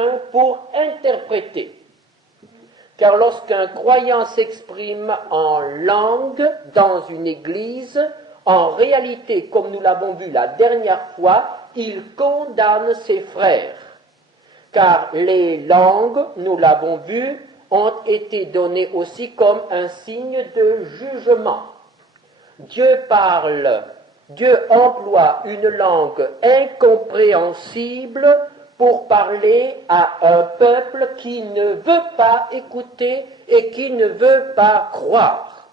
chacun pour interpréter. Car lorsqu'un croyant s'exprime en langue dans une église, en réalité, comme nous l'avons vu la dernière fois, il condamne ses frères. Car les langues, nous l'avons vu, ont été données aussi comme un signe de jugement. Dieu parle, Dieu emploie une langue incompréhensible pour parler à un peuple qui ne veut pas écouter et qui ne veut pas croire.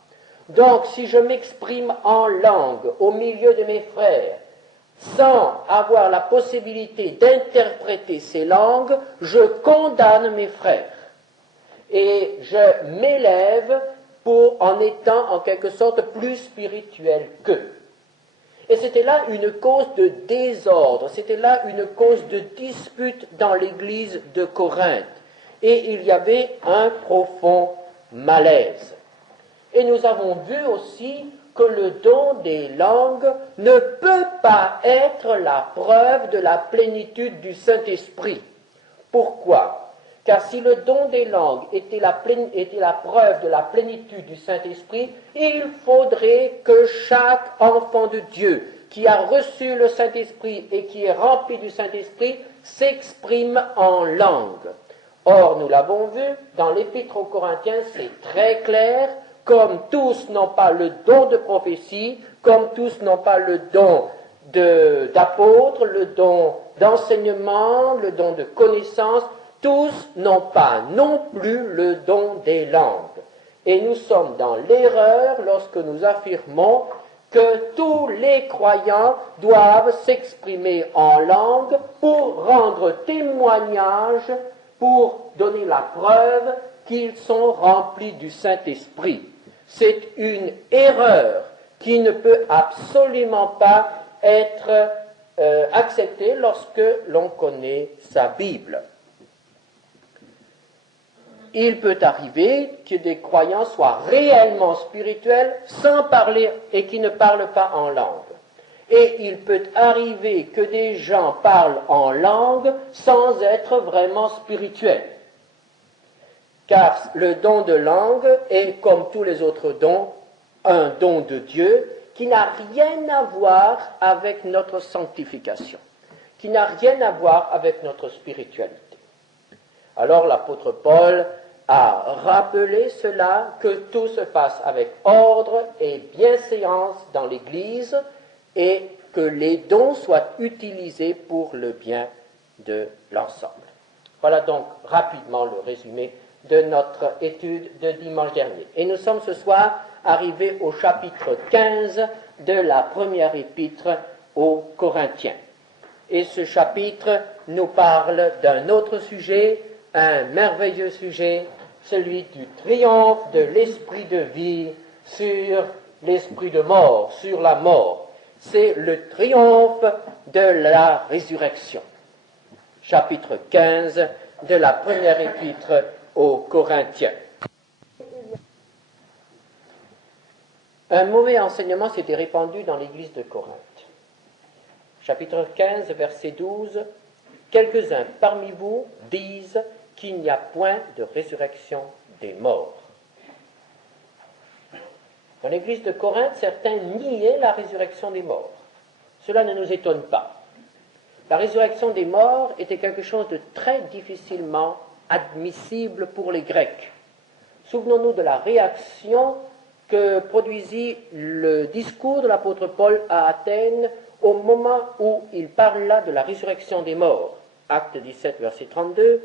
Donc, si je m'exprime en langue au milieu de mes frères, sans avoir la possibilité d'interpréter ces langues, je condamne mes frères. Et je m'élève en étant en quelque sorte plus spirituel qu'eux. Et c'était là une cause de désordre, c'était là une cause de dispute dans l'église de Corinthe. Et il y avait un profond malaise. Et nous avons vu aussi que le don des langues ne peut pas être la preuve de la plénitude du Saint-Esprit. Pourquoi ? Car si le don des langues était la preuve de la plénitude du Saint-Esprit, il faudrait que chaque enfant de Dieu qui a reçu le Saint-Esprit et qui est rempli du Saint-Esprit s'exprime en langue. Or, nous l'avons vu, dans l'Épître aux Corinthiens, c'est très clair, comme tous n'ont pas le don de prophétie, comme tous n'ont pas le don d'apôtre, le don d'enseignement, le don de connaissance, tous n'ont pas non plus le don des langues. Et nous sommes dans l'erreur lorsque nous affirmons que tous les croyants doivent s'exprimer en langue pour rendre témoignage, pour donner la preuve qu'ils sont remplis du Saint-Esprit. C'est une erreur qui ne peut absolument pas être acceptée lorsque l'on connaît sa Bible. Il peut arriver que des croyants soient réellement spirituels sans parler et qui ne parlent pas en langue. Et il peut arriver que des gens parlent en langue sans être vraiment spirituels. Car le don de langue est, comme tous les autres dons, un don de Dieu qui n'a rien à voir avec notre sanctification, qui n'a rien à voir avec notre spiritualité. Alors l'apôtre Paul a rappelé cela, que tout se passe avec ordre et bienséance dans l'Église et que les dons soient utilisés pour le bien de l'ensemble. Voilà donc rapidement le résumé de notre étude de dimanche dernier. Et nous sommes ce soir arrivés au chapitre 15 de la première épître aux Corinthiens. Et ce chapitre nous parle d'un autre sujet, un merveilleux sujet, celui du triomphe de l'esprit de vie sur l'esprit de mort, sur la mort. C'est le triomphe de la résurrection. Chapitre 15 de la première épître aux Corinthiens. Un mauvais enseignement s'était répandu dans l'église de Corinthe. Chapitre 15, verset 12. Quelques-uns parmi vous disent qu'il n'y a point de résurrection des morts. Dans l'église de Corinthe, certains niaient la résurrection des morts. Cela ne nous étonne pas. La résurrection des morts était quelque chose de très difficilement admissible pour les Grecs. Souvenons-nous de la réaction que produisit le discours de l'apôtre Paul à Athènes au moment où il parla de la résurrection des morts. Acte 17, verset 32,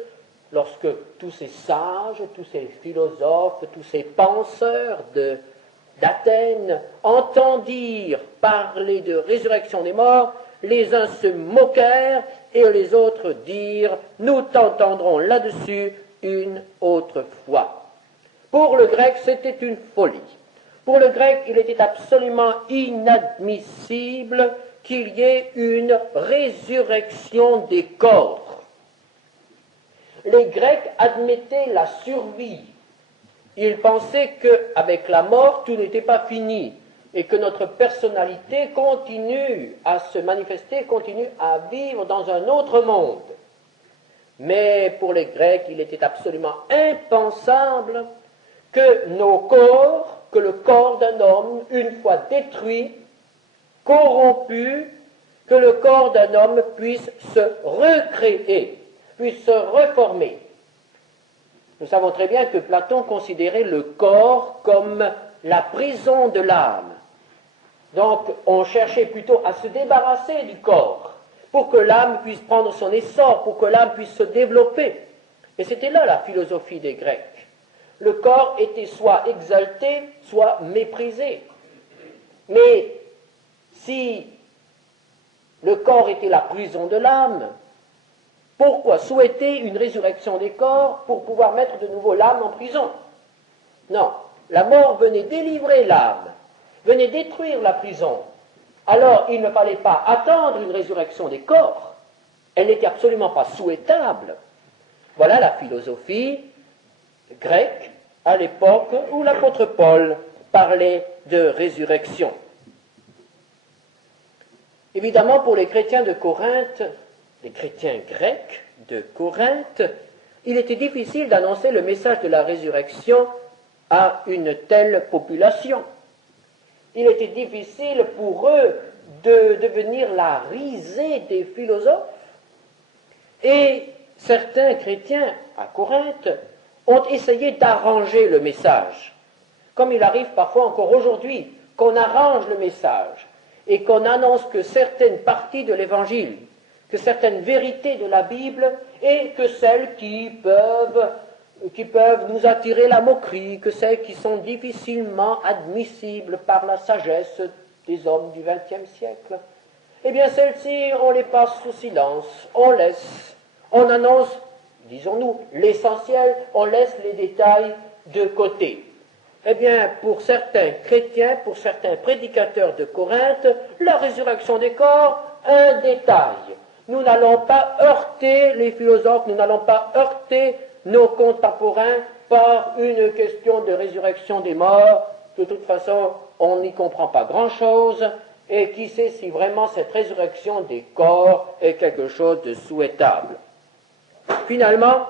lorsque tous ces sages, tous ces philosophes, tous ces penseurs d'Athènes entendirent parler de résurrection des morts, les uns se moquèrent et les autres dirent « Nous t'entendrons là-dessus une autre fois ». Pour le grec, c'était une folie. Pour le grec, il était absolument inadmissible qu'il y ait une résurrection des corps. Les Grecs admettaient la survie. Ils pensaient qu'avec la mort, tout n'était pas fini et que notre personnalité continue à se manifester, continue à vivre dans un autre monde. Mais pour les Grecs, il était absolument impensable que nos corps, que le corps d'un homme, une fois détruit, corrompu, que le corps d'un homme puisse se recréer, puisse se reformer. Nous savons très bien que Platon considérait le corps comme la prison de l'âme. Donc, on cherchait plutôt à se débarrasser du corps pour que l'âme puisse prendre son essor, pour que l'âme puisse se développer. Et c'était là la philosophie des Grecs. Le corps était soit exalté, soit méprisé. Mais si le corps était la prison de l'âme, pourquoi souhaiter une résurrection des corps pour pouvoir mettre de nouveau l'âme en prison? Non, la mort venait délivrer l'âme, venait détruire la prison. Alors il ne fallait pas attendre une résurrection des corps. Elle n'était absolument pas souhaitable. Voilà la philosophie grecque à l'époque où l'apôtre Paul parlait de résurrection. Évidemment, pour les chrétiens de Corinthe, les chrétiens grecs de Corinthe, il était difficile d'annoncer le message de la résurrection à une telle population. Il était difficile pour eux de devenir la risée des philosophes. Et certains chrétiens à Corinthe ont essayé d'arranger le message, comme il arrive parfois encore aujourd'hui, qu'on arrange le message et qu'on annonce que certaines parties de l'Évangile, que certaines vérités de la Bible et que celles qui peuvent nous attirer la moquerie, que celles qui sont difficilement admissibles par la sagesse des hommes du XXe siècle. Eh bien, celles-ci, on les passe sous silence, on laisse, on annonce, disons-nous, l'essentiel, on laisse les détails de côté. Eh bien, pour certains chrétiens, pour certains prédicateurs de Corinthe, la résurrection des corps, un détail. Nous n'allons pas heurter les philosophes, nous n'allons pas heurter nos contemporains par une question de résurrection des morts. De toute façon, on n'y comprend pas grand-chose, et qui sait si vraiment cette résurrection des corps est quelque chose de souhaitable. Finalement,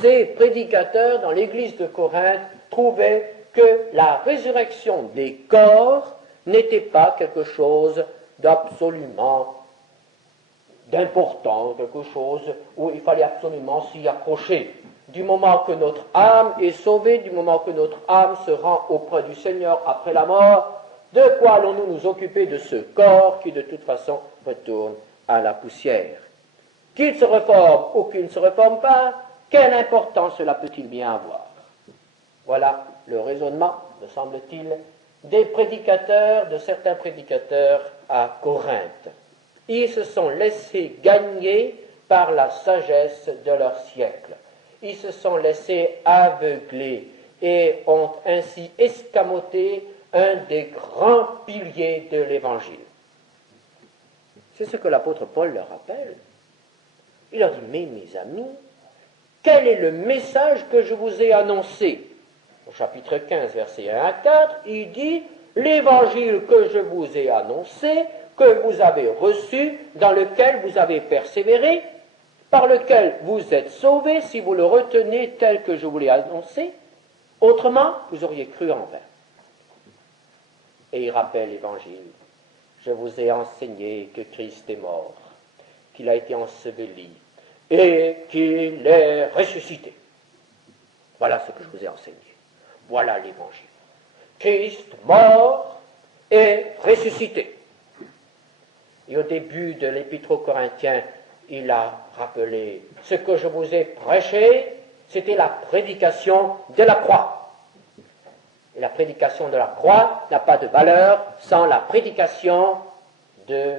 ces prédicateurs dans l'église de Corinthe trouvaient que la résurrection des corps n'était pas quelque chose d'absolument d'important, quelque chose où il fallait absolument s'y accrocher. Du moment que notre âme est sauvée, du moment que notre âme se rend auprès du Seigneur après la mort, de quoi allons-nous nous occuper de ce corps qui de toute façon retourne à la poussière? Qu'il se reforme ou qu'il ne se reforme pas, quelle importance cela peut-il bien avoir? Voilà le raisonnement, me semble-t-il, des prédicateurs, de certains prédicateurs à Corinthe. Ils se sont laissés gagner par la sagesse de leur siècle. Ils se sont laissés aveugler et ont ainsi escamoté un des grands piliers de l'Évangile. C'est ce que l'apôtre Paul leur rappelle. Il leur dit, mais mes amis, quel est le message que je vous ai annoncé? Au chapitre 15, versets 1 à 4, il dit, l'évangile que je vous ai annoncé, que vous avez reçu, dans lequel vous avez persévéré, par lequel vous êtes sauvés, si vous le retenez tel que je vous l'ai annoncé, autrement, vous auriez cru en vain. Et il rappelle l'évangile. Je vous ai enseigné que Christ est mort, qu'il a été enseveli et qu'il est ressuscité. Voilà ce que je vous ai enseigné. Voilà l'évangile. Christ mort et ressuscité. Et au début de l'Épître aux Corinthiens, il a rappelé ce que je vous ai prêché, c'était la prédication de la croix. Et la prédication de la croix n'a pas de valeur sans la prédication de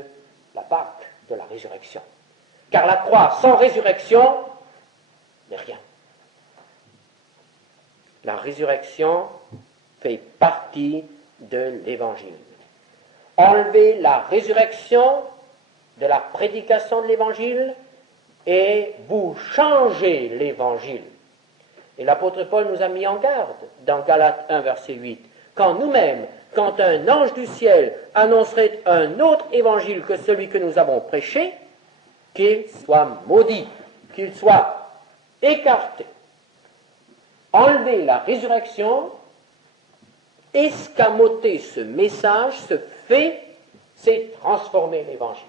la Pâque, de la résurrection. Car la croix sans résurrection n'est rien. La résurrection fait partie de l'Évangile. Enlever la résurrection de la prédication de l'Évangile et vous changez l'Évangile. Et l'apôtre Paul nous a mis en garde dans Galates 1, verset 8. Quand nous-mêmes, quand un ange du ciel annoncerait un autre évangile que celui que nous avons prêché, qu'il soit maudit. qu'il soit écarté, enlever la résurrection, escamoter ce message, ce fait, c'est transformer l'Évangile.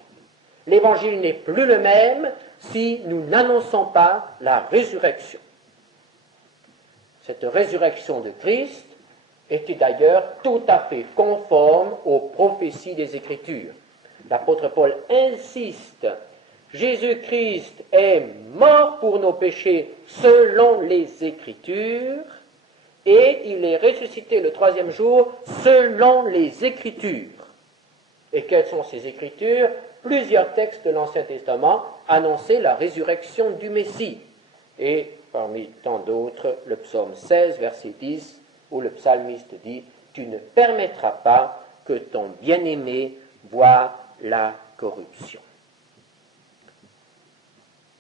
L'Évangile n'est plus le même si nous n'annonçons pas la résurrection. Cette résurrection de Christ était d'ailleurs tout à fait conforme aux prophéties des Écritures. L'apôtre Paul insiste, Jésus-Christ est mort pour nos péchés selon les Écritures, et il est ressuscité le troisième jour selon les Écritures. Et quelles sont ces Écritures? Plusieurs textes de l'Ancien Testament annonçaient la résurrection du Messie. Et parmi tant d'autres, le psaume 16, verset 10, où le psalmiste dit « Tu ne permettras pas que ton bien-aimé voie la corruption ».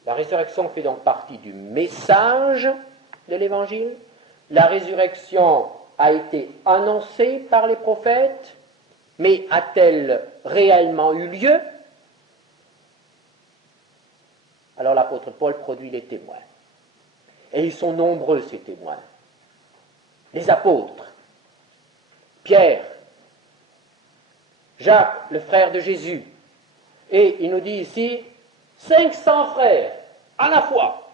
La résurrection fait donc partie du message de l'Évangile. La résurrection a été annoncée par les prophètes, mais a-t-elle réellement eu lieu? Alors l'apôtre Paul produit les témoins. Et ils sont nombreux, ces témoins. Les apôtres, Pierre, Jacques, le frère de Jésus. Et il nous dit ici, 500 frères à la fois.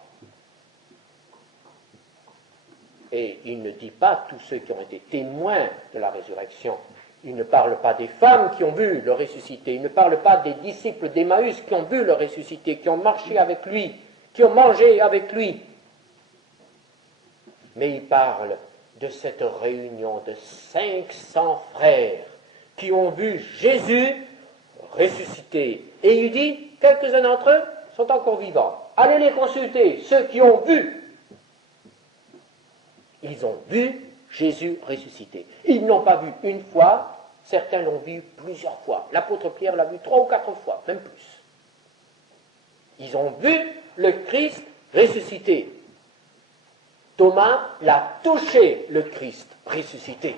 Et il ne dit pas tous ceux qui ont été témoins de la résurrection. Il ne parle pas des femmes qui ont vu le ressuscité. Il ne parle pas des disciples d'Emmaüs qui ont vu le ressuscité, qui ont marché avec lui, qui ont mangé avec lui. Mais il parle de cette réunion de 500 frères qui ont vu Jésus ressuscité. Et il dit, quelques-uns d'entre eux sont encore vivants. Allez les consulter, ceux qui ont vu. Ils ont vu Jésus ressuscité. Ils ne l'ont pas vu une fois, certains l'ont vu plusieurs fois. L'apôtre Pierre l'a vu 3 ou 4 fois, même plus. Ils ont vu le Christ ressuscité. Thomas l'a touché, le Christ ressuscité.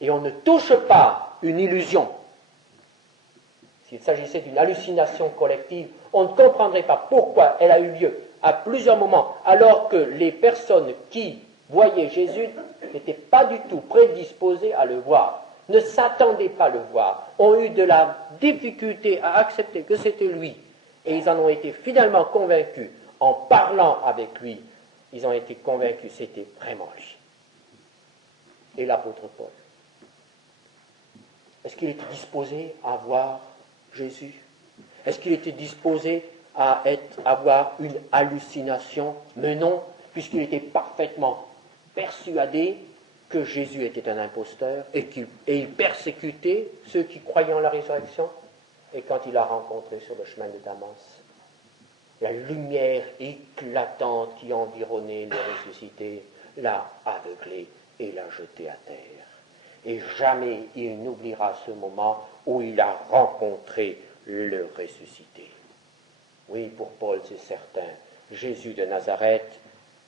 Et on ne touche pas une illusion. S'il s'agissait d'une hallucination collective, on ne comprendrait pas pourquoi elle a eu lieu à plusieurs moments, alors que les personnes qui voyaient Jésus n'étaient pas du tout prédisposées à le voir, ne s'attendaient pas à le voir, ont eu de la difficulté à accepter que c'était lui, et ils en ont été finalement convaincus en parlant avec lui. Ils ont été convaincus que c'était vraiment lui. Et l'apôtre Paul, est-ce qu'il était disposé à voir Jésus? Est-ce qu'il était disposé à avoir une hallucination? Mais non, puisqu'il était parfaitement persuadé que Jésus était un imposteur et il persécutait ceux qui croyaient en la résurrection. Et quand il l'a rencontré sur le chemin de Damas, la lumière éclatante qui environnait le ressuscité l'a aveuglé et l'a jeté à terre. Et jamais il n'oubliera ce moment où il a rencontré le ressuscité. Oui, pour Paul, c'est certain, Jésus de Nazareth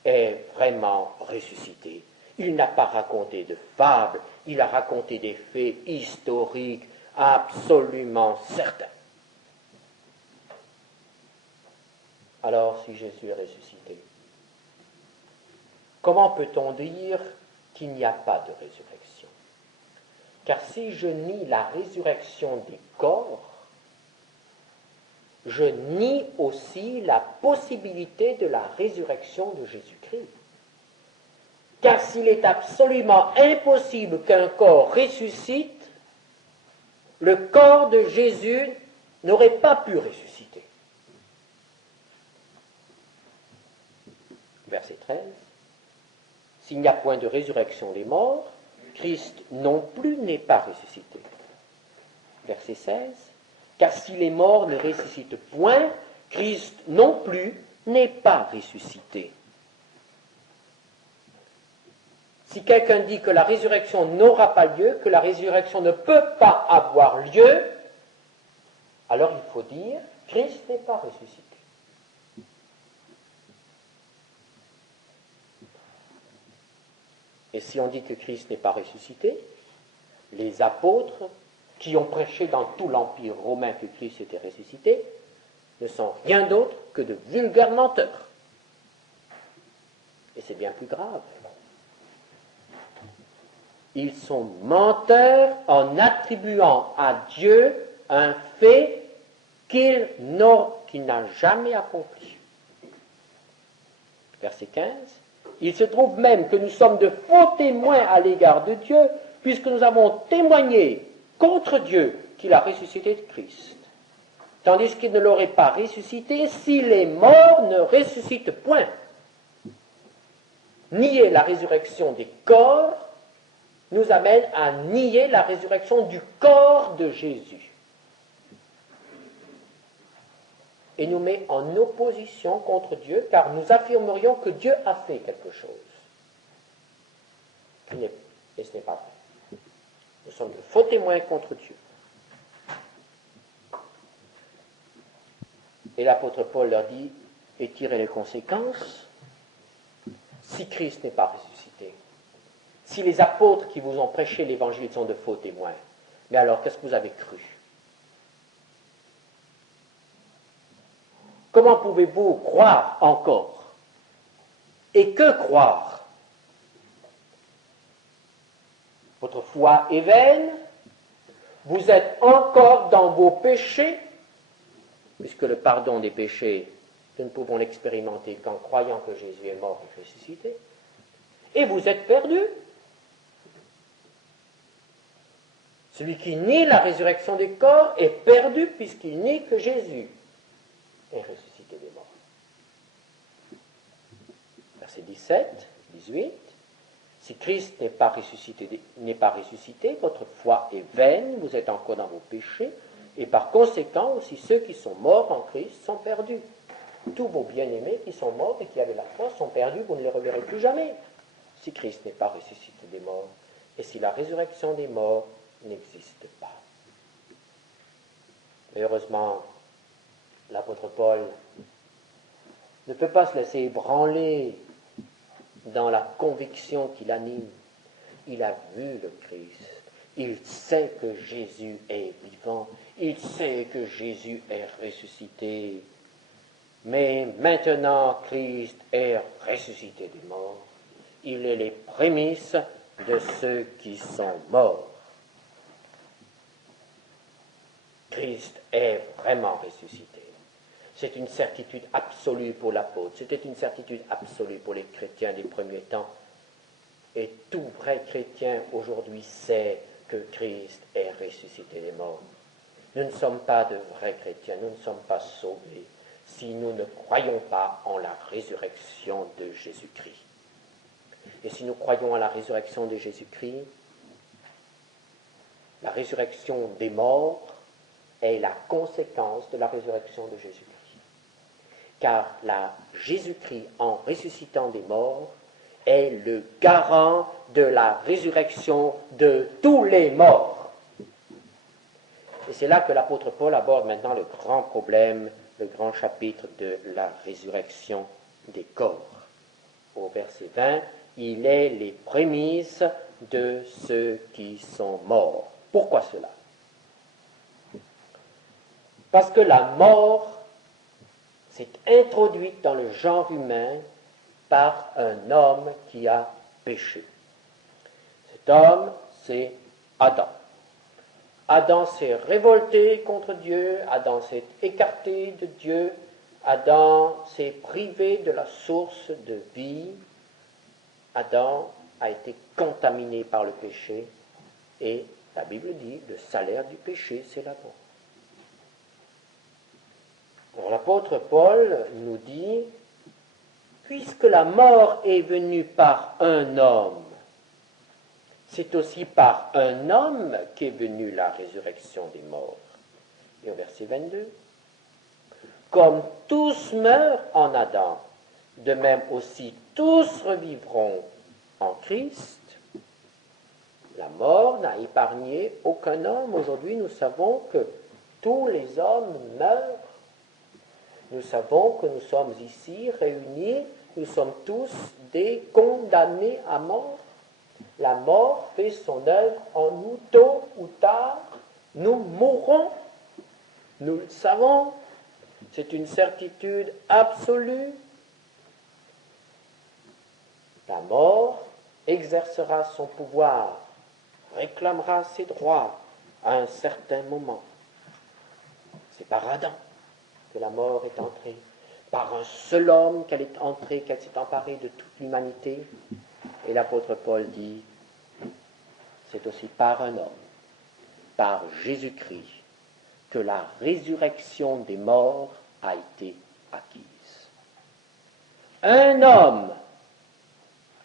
est vraiment ressuscité. Il n'a pas raconté de fables, il a raconté des faits historiques absolument certains. Alors, si Jésus est ressuscité, comment peut-on dire qu'il n'y a pas de résurrection? Car si je nie la résurrection des corps, je nie aussi la possibilité de la résurrection de Jésus-Christ. Car s'il est absolument impossible qu'un corps ressuscite, le corps de Jésus n'aurait pas pu ressusciter. Verset 13. S'il n'y a point de résurrection des morts, Christ non plus n'est pas ressuscité. Verset 16. Car si les morts ne ressuscitent point, Christ non plus n'est pas ressuscité. Si quelqu'un dit que la résurrection n'aura pas lieu, que la résurrection ne peut pas avoir lieu, alors il faut dire Christ n'est pas ressuscité. Et si on dit que Christ n'est pas ressuscité, les apôtres qui ont prêché dans tout l'Empire romain que Christ était ressuscité, ne sont rien d'autre que de vulgaires menteurs. Et c'est bien plus grave. Ils sont menteurs en attribuant à Dieu un fait qu'il n'a jamais accompli. Verset 15. Il se trouve même que nous sommes de faux témoins à l'égard de Dieu, puisque nous avons témoigné contre Dieu qu'il a ressuscité de Christ, tandis qu'il ne l'aurait pas ressuscité si les morts ne ressuscitent point. Nier la résurrection des corps nous amène à nier la résurrection du corps de Jésus. Et nous met en opposition contre Dieu, car nous affirmerions que Dieu a fait quelque chose. Et ce n'est pas vrai. Nous sommes de faux témoins contre Dieu. Et l'apôtre Paul leur dit, et tirez les conséquences, si Christ n'est pas ressuscité, si les apôtres qui vous ont prêché l'évangile sont de faux témoins, mais alors qu'est-ce que vous avez cru? Comment pouvez-vous croire encore? Et que croire? Votre foi est vaine, vous êtes encore dans vos péchés, puisque le pardon des péchés, nous ne pouvons l'expérimenter qu'en croyant que Jésus est mort et ressuscité, et vous êtes perdus. Celui qui nie la résurrection des corps est perdu puisqu'il nie que Jésus est ressuscité des morts. Versets 17, 18. Si Christ n'est pas ressuscité, votre foi est vaine, vous êtes encore dans vos péchés, et par conséquent aussi ceux qui sont morts en Christ sont perdus. Tous vos bien-aimés qui sont morts et qui avaient la foi sont perdus, vous ne les reverrez plus jamais. Si Christ n'est pas ressuscité des morts, et si la résurrection des morts n'existe pas. Et heureusement, l'apôtre Paul ne peut pas se laisser ébranler dans la conviction qui l'anime. Il a vu le Christ. Il sait que Jésus est vivant. Il sait que Jésus est ressuscité. Mais maintenant, Christ est ressuscité des morts. Il est les prémices de ceux qui sont morts. Christ est vraiment ressuscité. C'est une certitude absolue pour l'apôtre. C'était une certitude absolue pour les chrétiens des premiers temps. Et tout vrai chrétien aujourd'hui sait que Christ est ressuscité des morts. Nous ne sommes pas de vrais chrétiens, nous ne sommes pas sauvés si nous ne croyons pas en la résurrection de Jésus-Christ. Et si nous croyons à la résurrection de Jésus-Christ, la résurrection des morts est la conséquence de la résurrection de Jésus-Christ. Car Jésus-Christ, en ressuscitant des morts, est le garant de la résurrection de tous les morts. Et c'est là que l'apôtre Paul aborde maintenant le grand problème, le grand chapitre de la résurrection des corps. Au verset 20, il est les prémices de ceux qui sont morts. Pourquoi cela? Parce que la mort s'est introduite dans le genre humain par un homme qui a péché. Cet homme, c'est Adam. Adam s'est révolté contre Dieu, Adam s'est écarté de Dieu, Adam s'est privé de la source de vie, Adam a été contaminé par le péché, et la Bible dit, le salaire du péché, c'est la mort. Alors l'apôtre Paul nous dit, puisque la mort est venue par un homme, c'est aussi par un homme qu'est venue la résurrection des morts. Et au verset 22, comme tous meurent en Adam, de même aussi tous revivront en Christ. La mort n'a épargné aucun homme. Aujourd'hui, nous savons que tous les hommes meurent. Nous savons que nous sommes ici réunis, nous sommes tous des condamnés à mort. La mort fait son œuvre en nous, tôt ou tard, nous mourrons. Nous le savons. C'est une certitude absolue. La mort exercera son pouvoir, réclamera ses droits à un certain moment. C'est par Adam que la mort est entrée, par un seul homme qu'elle est entrée, qu'elle s'est emparée de toute l'humanité. Et l'apôtre Paul dit, c'est aussi par un homme, par Jésus-Christ, que la résurrection des morts a été acquise. Un homme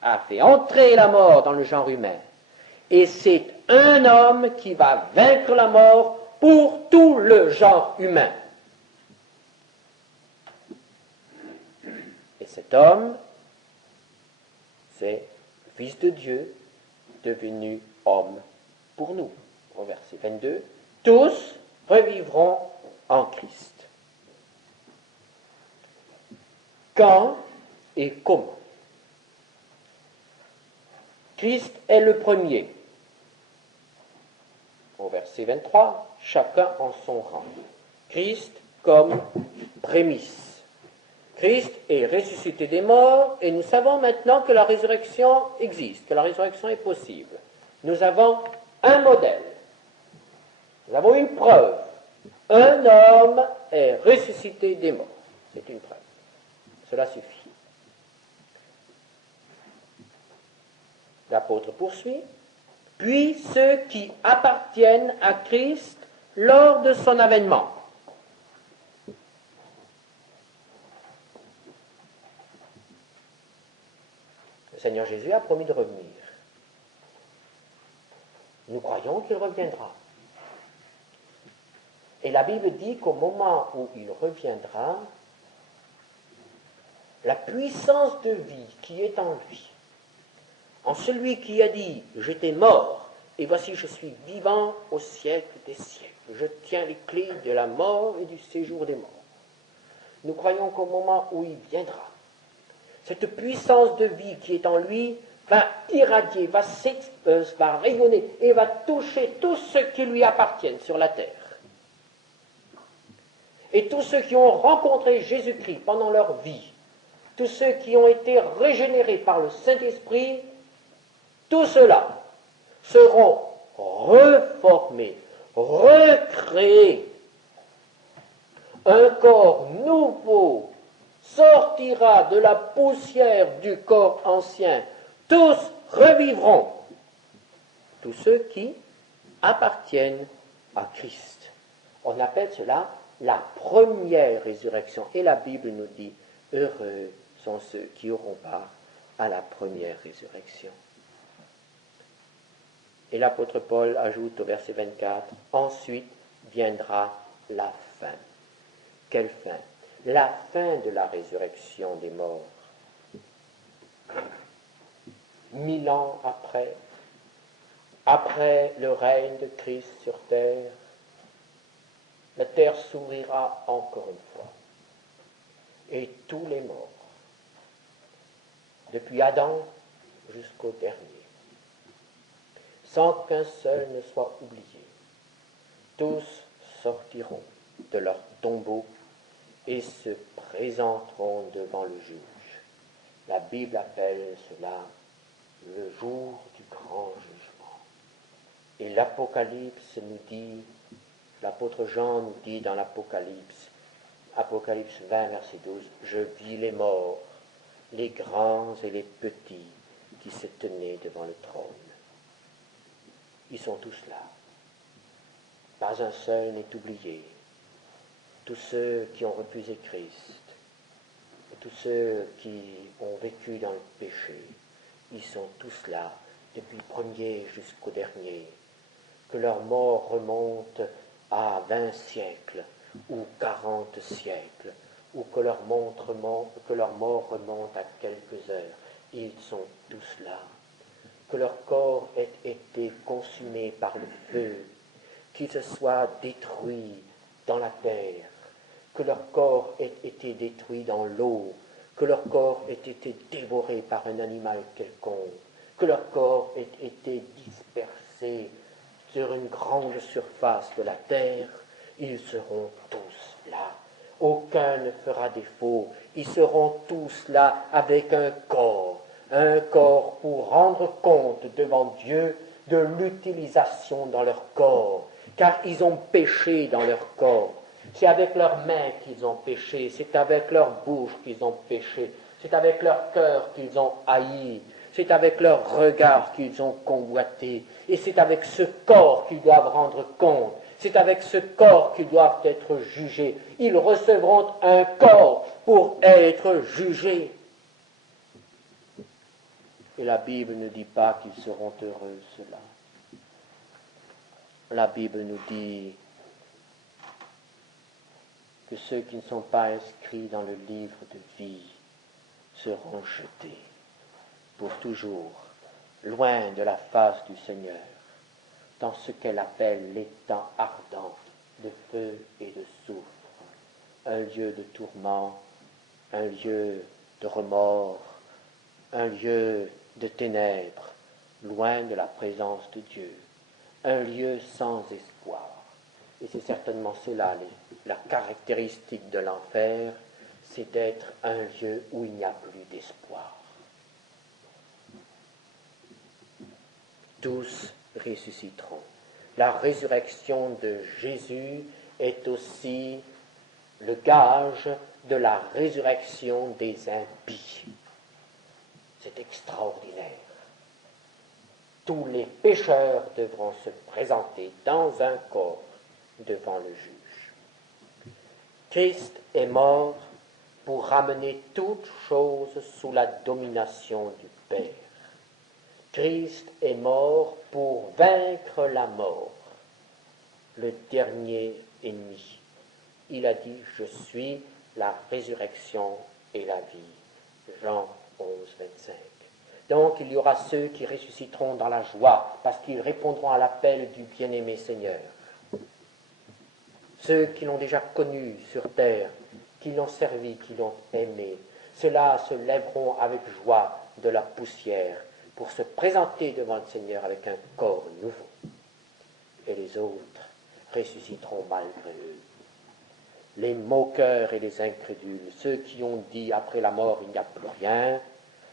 a fait entrer la mort dans le genre humain, et c'est un homme qui va vaincre la mort pour tout le genre humain. Et cet homme, c'est le Fils de Dieu devenu homme pour nous. Au verset 22, tous revivront en Christ. Quand et comment? Christ est le premier. Au verset 23, chacun en son rang. Christ comme prémisse. Christ est ressuscité des morts et nous savons maintenant que la résurrection existe, que la résurrection est possible. Nous avons un modèle. Nous avons une preuve. Un homme est ressuscité des morts. C'est une preuve. Cela suffit. L'apôtre poursuit. Puis ceux qui appartiennent à Christ lors de son avènement. Le Seigneur Jésus a promis de revenir. Nous croyons qu'il reviendra. Et la Bible dit qu'au moment où il reviendra, la puissance de vie qui est en lui, en celui qui a dit « J'étais mort, et voici je suis vivant au siècle des siècles. Je tiens les clés de la mort et du séjour des morts. » Nous croyons qu'au moment où il viendra, cette puissance de vie qui est en lui va irradier, va rayonner et va toucher tous ceux qui lui appartiennent sur la terre. Et tous ceux qui ont rencontré Jésus-Christ pendant leur vie, tous ceux qui ont été régénérés par le Saint-Esprit, tous ceux-là seront reformés, recréés. Un corps nouveau sortira de la poussière du corps ancien. Tous revivront. Tous ceux qui appartiennent à Christ. On appelle cela la première résurrection. Et la Bible nous dit, heureux sont ceux qui auront part à la première résurrection. Et l'apôtre Paul ajoute au verset 24, ensuite viendra la fin. Quelle fin? La fin de la résurrection des morts. 1000 ans après le règne de Christ sur terre, la terre s'ouvrira encore une fois. Et tous les morts, depuis Adam jusqu'au dernier, sans qu'un seul ne soit oublié, tous sortiront de leur tombeau et se présenteront devant le juge. La Bible appelle cela le jour du grand jugement. Et l'Apocalypse nous dit, l'apôtre Jean nous dit dans l'Apocalypse, Apocalypse 20, verset 12, « Je vis les morts, les grands et les petits, qui se tenaient devant le trône. » Ils sont tous là. Pas un seul n'est oublié. Tous ceux qui ont refusé Christ, et tous ceux qui ont vécu dans le péché, ils sont tous là, depuis le premier jusqu'au dernier. Que leur mort remonte à 20 siècles, ou 40 siècles, ou que leur mort remonte à quelques heures, ils sont tous là. Que leur corps ait été consumé par le feu, qu'ils se soient détruits dans la terre, que leur corps ait été détruit dans l'eau, que leur corps ait été dévoré par un animal quelconque, que leur corps ait été dispersé sur une grande surface de la terre, ils seront tous là. aucun ne fera défaut. Ils seront tous là avec un corps pour rendre compte devant Dieu de l'utilisation dans leur corps, car ils ont péché dans leur corps. C'est avec leurs mains qu'ils ont péché, c'est avec leur bouche qu'ils ont péché, c'est avec leur cœur qu'ils ont haï, c'est avec leur regard qu'ils ont convoité, et c'est avec ce corps qu'ils doivent rendre compte, c'est avec ce corps qu'ils doivent être jugés. Ils recevront un corps pour être jugés. Et la Bible ne dit pas qu'ils seront heureux, ceux-là. La Bible nous dit que ceux qui ne sont pas inscrits dans le livre de vie seront jetés pour toujours, loin de la face du Seigneur, dans ce qu'elle appelle l'étang ardent de feu et de soufre, un lieu de tourment, un lieu de remords, un lieu de ténèbres, loin de la présence de Dieu, un lieu sans espoir. Et c'est certainement cela, la caractéristique de l'enfer, c'est d'être un lieu où il n'y a plus d'espoir. Tous ressusciteront. La résurrection de Jésus est aussi le gage de la résurrection des impies. C'est extraordinaire. Tous les pécheurs devront se présenter dans un corps devant le juge. Christ est mort pour ramener toutes choses sous la domination du Père. Christ est mort pour vaincre la mort, le dernier ennemi. Il a dit, je suis la résurrection et la vie. Jean 11, 25. Donc il y aura ceux qui ressusciteront dans la joie, parce qu'ils répondront à l'appel du bien-aimé Seigneur. Ceux qui l'ont déjà connu sur terre, qui l'ont servi, qui l'ont aimé, ceux-là se lèveront avec joie de la poussière pour se présenter devant le Seigneur avec un corps nouveau. Et les autres ressusciteront malgré eux. Les moqueurs et les incrédules, ceux qui ont dit après la mort il n'y a plus rien,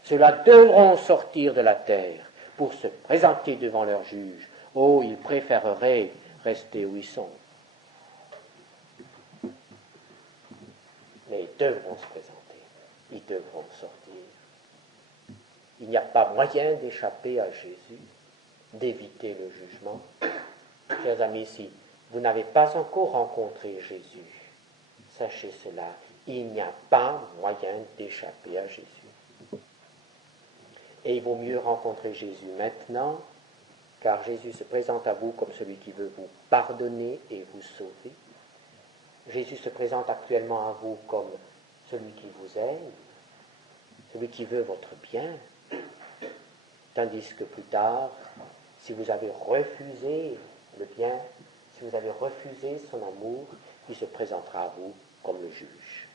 ceux-là devront sortir de la terre pour se présenter devant leur juge. Oh, ils préféreraient rester où ils sont. Mais ils devront se présenter, ils devront sortir. Il n'y a pas moyen d'échapper à Jésus, d'éviter le jugement. Chers amis, si vous n'avez pas encore rencontré Jésus, sachez cela, il n'y a pas moyen d'échapper à Jésus. Et il vaut mieux rencontrer Jésus maintenant, car Jésus se présente à vous comme celui qui veut vous pardonner et vous sauver. Jésus se présente actuellement à vous comme celui qui vous aime, celui qui veut votre bien, tandis que plus tard, si vous avez refusé le bien, si vous avez refusé son amour, il se présentera à vous comme le juge.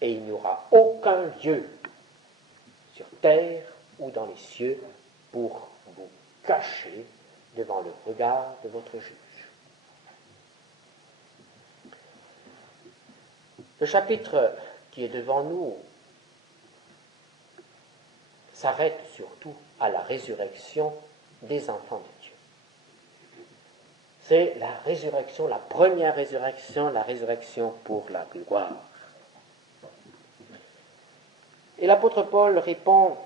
Et il n'y aura aucun lieu sur terre ou dans les cieux pour vous cacher devant le regard de votre juge. Le chapitre qui est devant nous s'arrête surtout à la résurrection des enfants de Dieu. C'est la résurrection, la première résurrection, la résurrection pour la gloire. Et l'apôtre Paul répond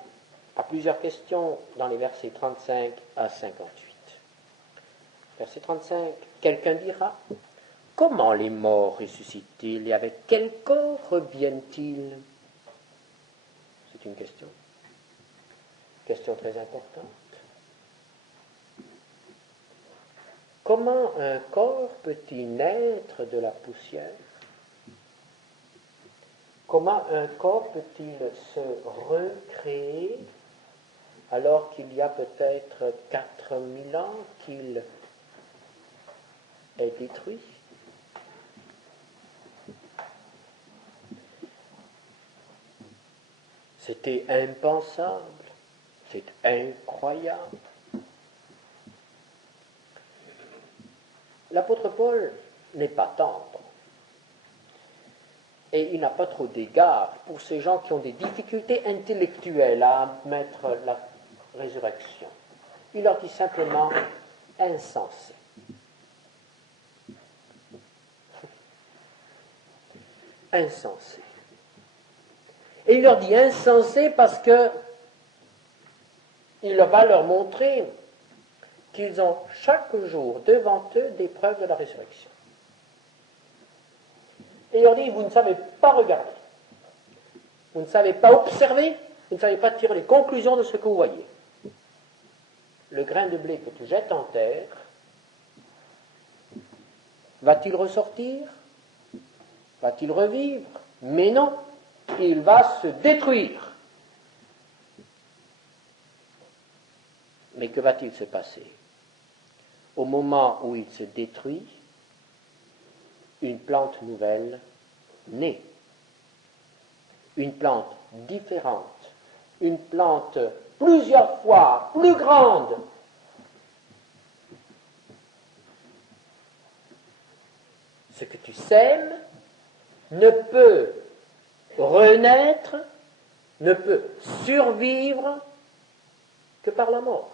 à plusieurs questions dans les versets 35 à 58. Verset 35, quelqu'un dira, comment les morts ressuscitent-ils et avec quel corps reviennent-ils? C'est une question. Question très importante. Comment un corps peut-il naître de la poussière? Comment un corps peut-il se recréer alors qu'il y a peut-être 4000 ans qu'il est détruit? C'était impensable, c'est incroyable. L'apôtre Paul n'est pas tendre. Et il n'a pas trop d'égard pour ces gens qui ont des difficultés intellectuelles à admettre la résurrection. Il leur dit simplement insensé. Insensé. Et il leur dit insensé parce que il va leur montrer qu'ils ont chaque jour devant eux des preuves de la résurrection. Et il leur dit, vous ne savez pas regarder, vous ne savez pas observer, vous ne savez pas tirer les conclusions de ce que vous voyez. Le grain de blé que tu jettes en terre, va-t-il ressortir? Va-t-il revivre? Mais non, il va se détruire. Mais que va-t-il se passer? Au moment où il se détruit, une plante nouvelle naît. Une plante différente. Une plante plusieurs fois plus grande. Ce que tu sèmes ne peut renaître, ne peut survivre que par la mort.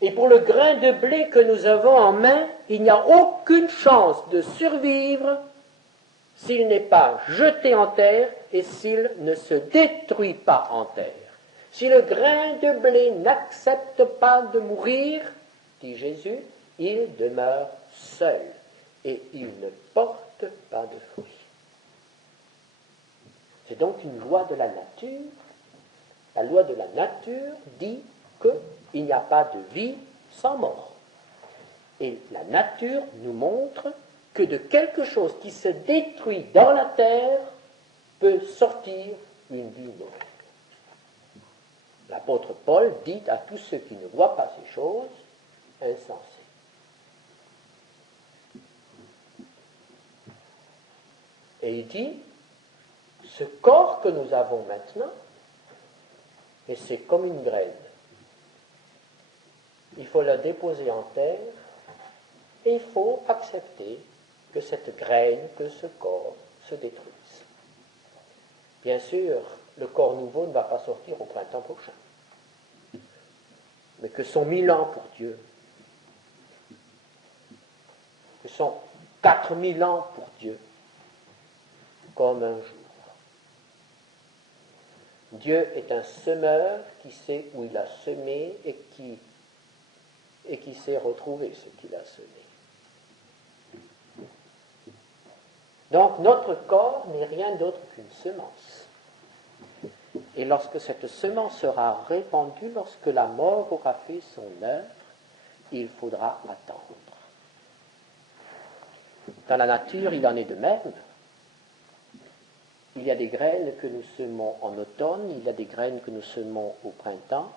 Et pour le grain de blé que nous avons en main, il n'y a aucune chance de survivre s'il n'est pas jeté en terre et s'il ne se détruit pas en terre. Si le grain de blé n'accepte pas de mourir, dit Jésus, il demeure seul et il ne porte pas de fruits. C'est donc une loi de la nature. La loi de la nature dit qu'il n'y a pas de vie sans mort. Et la nature nous montre que de quelque chose qui se détruit dans la terre peut sortir une vie nouvelle. L'apôtre Paul dit à tous ceux qui ne voient pas ces choses, insensés. Et il dit, ce corps que nous avons maintenant, et c'est comme une graine, il faut la déposer en terre et il faut accepter que cette graine, que ce corps se détruise. Bien sûr, le corps nouveau ne va pas sortir au printemps prochain, mais que sont 1000 ans pour Dieu, que sont 4000 ans pour Dieu, comme un jour. Dieu est un semeur qui sait où il a semé et qui sait retrouver ce qu'il a semé. Donc notre corps n'est rien d'autre qu'une semence. Et lorsque cette semence sera répandue, lorsque la mort aura fait son œuvre, il faudra attendre. Dans la nature, il en est de même. Il y a des graines que nous semons en automne, il y a des graines que nous semons au printemps,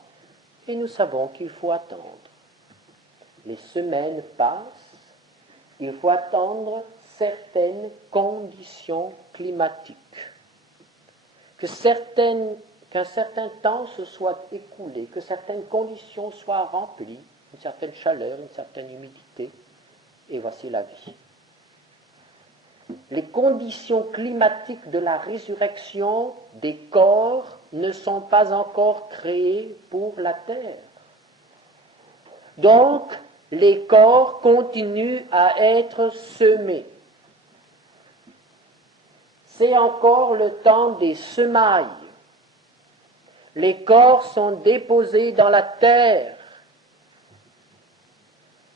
et nous savons qu'il faut attendre. Les semaines passent, il faut attendre certaines conditions climatiques, qu'un certain temps se soit écoulé, que certaines conditions soient remplies, une certaine chaleur, une certaine humidité, et voici la vie. Les conditions climatiques de la résurrection des corps ne sont pas encore créées pour la terre. Donc, les corps continuent à être semés. C'est encore le temps des semailles. Les corps sont déposés dans la terre.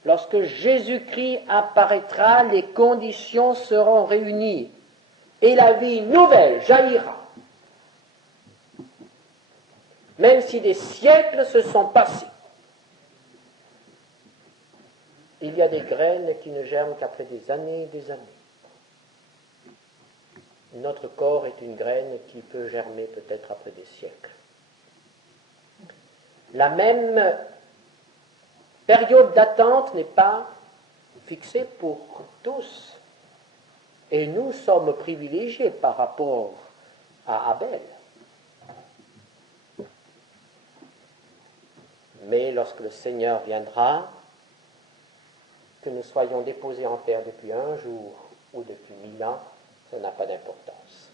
Lorsque Jésus-Christ apparaîtra, les conditions seront réunies et la vie nouvelle jaillira. Même si des siècles se sont passés. Il y a des graines qui ne germent qu'après des années et des années. Notre corps est une graine qui peut germer peut-être après des siècles. La même période d'attente n'est pas fixée pour tous. Et nous sommes privilégiés par rapport à Abel. Mais lorsque le Seigneur viendra, que nous soyons déposés en terre depuis un jour ou depuis 1000 ans, ça n'a pas d'importance.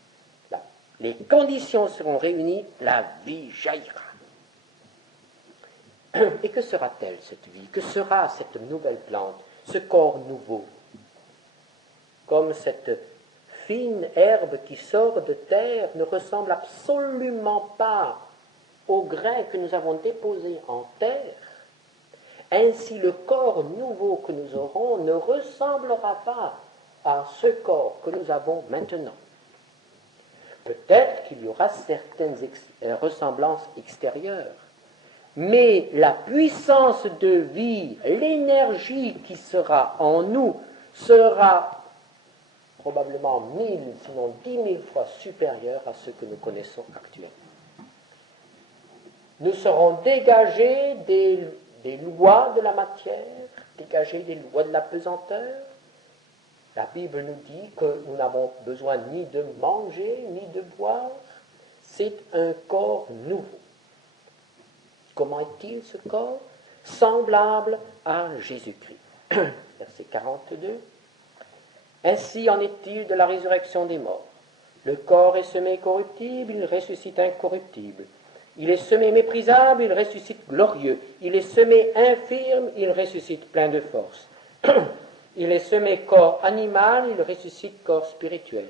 Là, les conditions seront réunies, la vie jaillira. Et que sera-t-elle, cette vie? Que sera cette nouvelle plante, ce corps nouveau? Comme cette fine herbe qui sort de terre ne ressemble absolument pas au grain que nous avons déposé en terre, ainsi le corps nouveau que nous aurons ne ressemblera pas à ce corps que nous avons maintenant. Peut-être qu'il y aura certaines ressemblances extérieures, mais la puissance de vie, l'énergie qui sera en nous sera probablement 1000, sinon 10 000 fois supérieure à ce que nous connaissons actuellement. Nous serons dégagés des lois de la matière, dégagés des lois de la pesanteur. La Bible nous dit que nous n'avons besoin ni de manger, ni de boire. C'est un corps nouveau. Comment est-il ce corps? Semblable à Jésus-Christ. Verset 42. Ainsi en est-il de la résurrection des morts. Le corps est semé corruptible, il ressuscite incorruptible. Il est semé méprisable, il ressuscite glorieux. Il est semé infirme, il ressuscite plein de force. Il est semé corps animal, il ressuscite corps spirituel.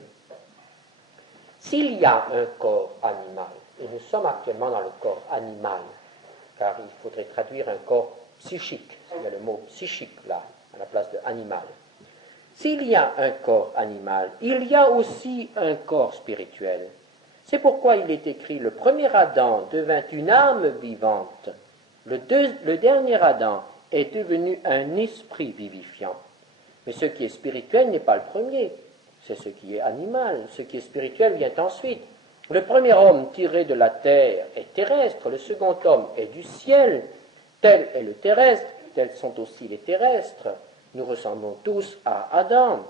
S'il y a un corps animal, et nous sommes actuellement dans le corps animal, car il faudrait traduire un corps psychique, il y a le mot psychique là, à la place de animal. S'il y a un corps animal, il y a aussi un corps spirituel. C'est pourquoi il est écrit, le premier Adam devint une âme vivante. Le dernier Adam est devenu un esprit vivifiant. Mais ce qui est spirituel n'est pas le premier, c'est ce qui est animal. Ce qui est spirituel vient ensuite. Le premier homme tiré de la terre est terrestre, le second homme est du ciel. Tel est le terrestre, tels sont aussi les terrestres. Nous ressemblons tous à Adam.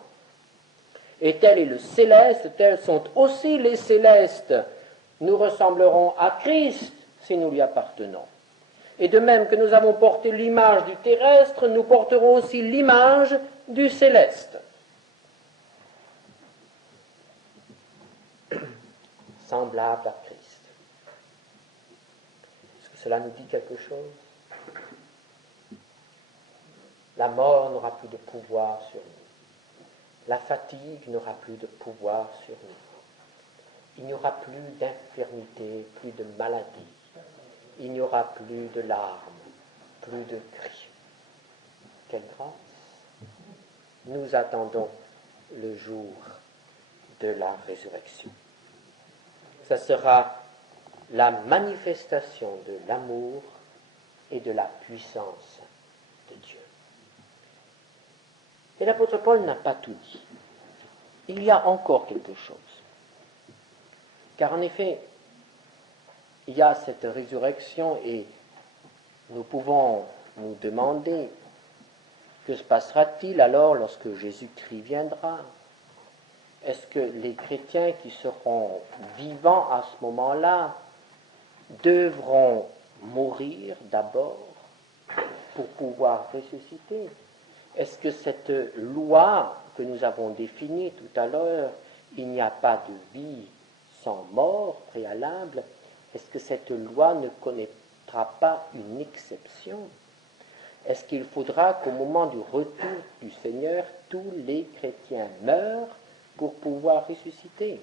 Et tel est le céleste, tels sont aussi les célestes. Nous ressemblerons à Christ si nous lui appartenons. Et de même que nous avons porté l'image du terrestre, nous porterons aussi l'image du céleste. Semblable à Christ. Est-ce que cela nous dit quelque chose? La mort n'aura plus de pouvoir sur nous. La fatigue n'aura plus de pouvoir sur nous. Il n'y aura plus d'infirmité, plus de maladie. Il n'y aura plus de larmes, plus de cris. Quelle grâce! Nous attendons le jour de la résurrection. Ça sera la manifestation de l'amour et de la puissance de Dieu. Et l'apôtre Paul n'a pas tout dit. Il y a encore quelque chose. Car en effet, il y a cette résurrection et nous pouvons nous demander que se passera-t-il alors lorsque Jésus-Christ viendra? Est-ce que les chrétiens qui seront vivants à ce moment-là devront mourir d'abord pour pouvoir ressusciter? Est-ce que cette loi que nous avons définie tout à l'heure, il n'y a pas de vie sans mort préalable, est-ce que cette loi ne connaîtra pas une exception? Est-ce qu'il faudra qu'au moment du retour du Seigneur, tous les chrétiens meurent pour pouvoir ressusciter?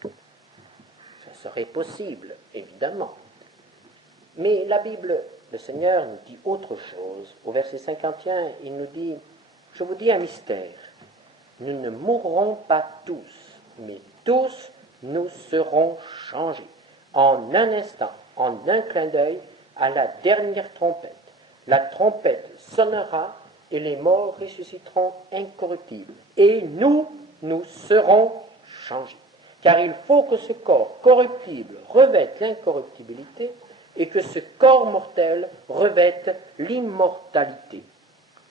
Ça serait possible, évidemment. Mais la Bible, le Seigneur nous dit autre chose. Au verset 51, il nous dit, « Je vous dis un mystère, nous ne mourrons pas tous, mais tous nous serons changés, en un instant, en un clin d'œil, à la dernière trompette. La trompette sonnera et les morts ressusciteront incorruptibles. Et nous serons changés. Car il faut que ce corps corruptible revête l'incorruptibilité et que ce corps mortel revête l'immortalité.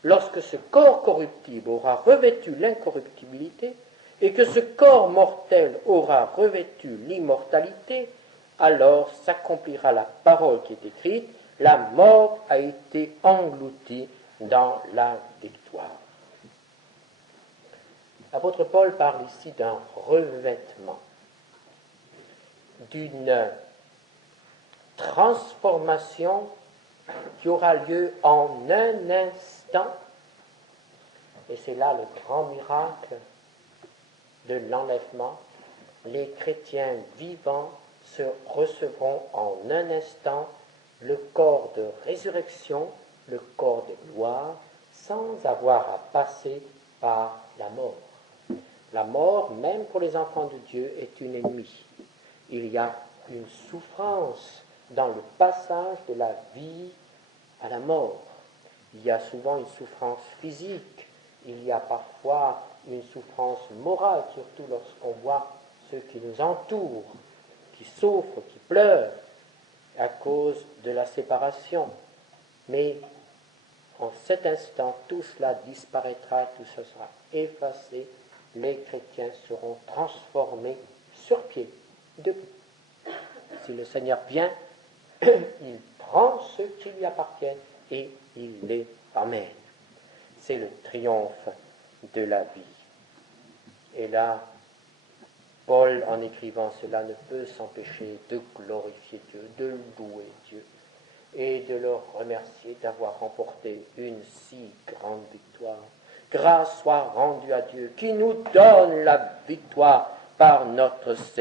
Lorsque ce corps corruptible aura revêtu l'incorruptibilité et que ce corps mortel aura revêtu l'immortalité, alors s'accomplira la parole qui est écrite, la mort a été engloutie dans la victoire. L'apôtre Paul parle ici d'un revêtement, d'une transformation qui aura lieu en un instant, et c'est là le grand miracle de l'enlèvement. Les chrétiens vivants se recevront en un instant le corps de résurrection, le corps de gloire, sans avoir à passer par la mort. La mort, même pour les enfants de Dieu, est une ennemie. Il y a une souffrance dans le passage de la vie à la mort. Il y a souvent une souffrance physique, il y a parfois une souffrance morale, surtout lorsqu'on voit ceux qui nous entourent, qui souffrent, qui pleurent à cause de la séparation. Mais en cet instant, tout cela disparaîtra, tout cela sera effacé, les chrétiens seront transformés sur pied, debout. Si le Seigneur vient, il prend ceux qui lui appartiennent et il les ramène. C'est le triomphe de la vie. Et là, Paul, en écrivant cela, ne peut s'empêcher de glorifier Dieu, de louer Dieu et de le remercier d'avoir remporté une si grande victoire. Grâce soit rendue à Dieu qui nous donne la victoire par notre Seigneur.